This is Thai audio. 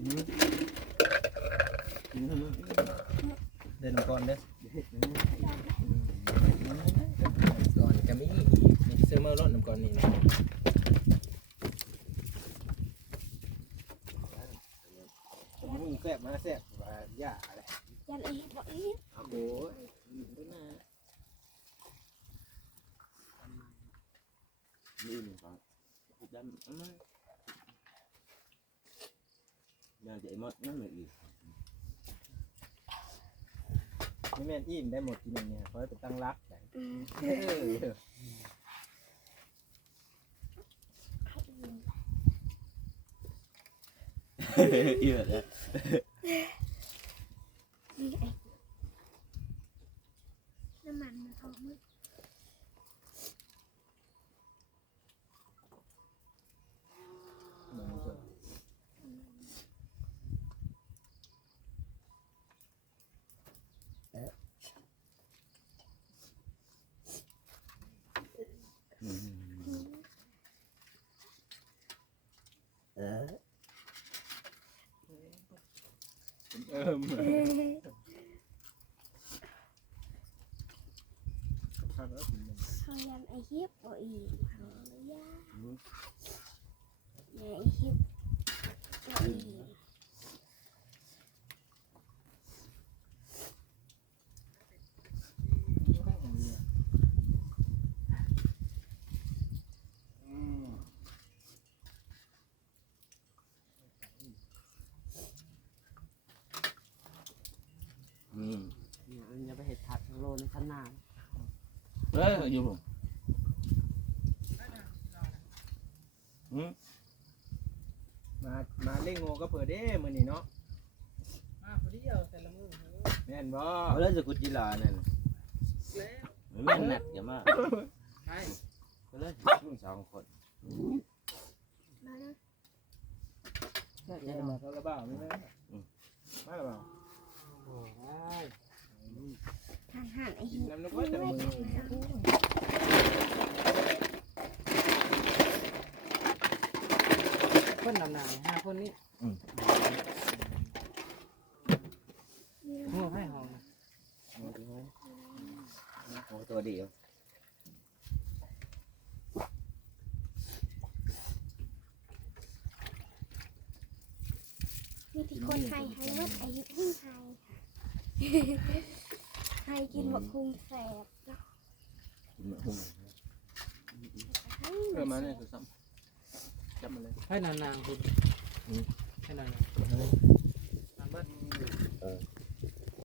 เดินก่อนเด้อก่อนก็มีมีเซื้อเมื่อรถน้ำก่อนนี่นะมึงแซ่บมาแซ่บว่าย่าอะไรยันอีบอกอีกโอ้ยนี่นี่ครับพูดได้มั้ยอ ยากจะไอ้มดนั่นเลยอีกไม่แม่นอิ่มได้หมดกินอย่างเงี้ยเขาไปตั้งรักได้อืมเอออีแบบนี้นี่ไอ้น้ำมันมันออกมือ มันจะ เออเหมือนเอ้ยข้าวแล้วกินมันเขายันไอ้ฮิปบอกอีกเขาย่าเนี่ยไอฮิปบอกอีก อืม เนี่ยอย่าไปเห็ดผัดทางโลในชั้นหน้า เอ้ยอยู่ผมมามาเล่งโง่ก็เผื่อเด้มื้อนี้เนาะมาพอดีเอาแต่ละมือแม่นบ่เอาแล้วจะกุจิลานั่นไม่แม่นหนักอย่ามาใช่ก็เลยสองคนมานะเดี๋ยวมาแล้วละบ่าวไม่แม่นมาละบ่าว โอ้ย หั น้ำนกไว้แต่มือคนนำหนาห้าคนนี้หัวให้ห้องนะโอ้ตัวเดียวมีที่คนไทยให้วัดอ้ฮิปหิ้งไทย ไทยกินบักคุงแสบเนาะกินมะฮุ่งเออมาเนี่ยคือซ้ำจับมาเลยให้นานๆคุณให้นานน้ำเบิ้ล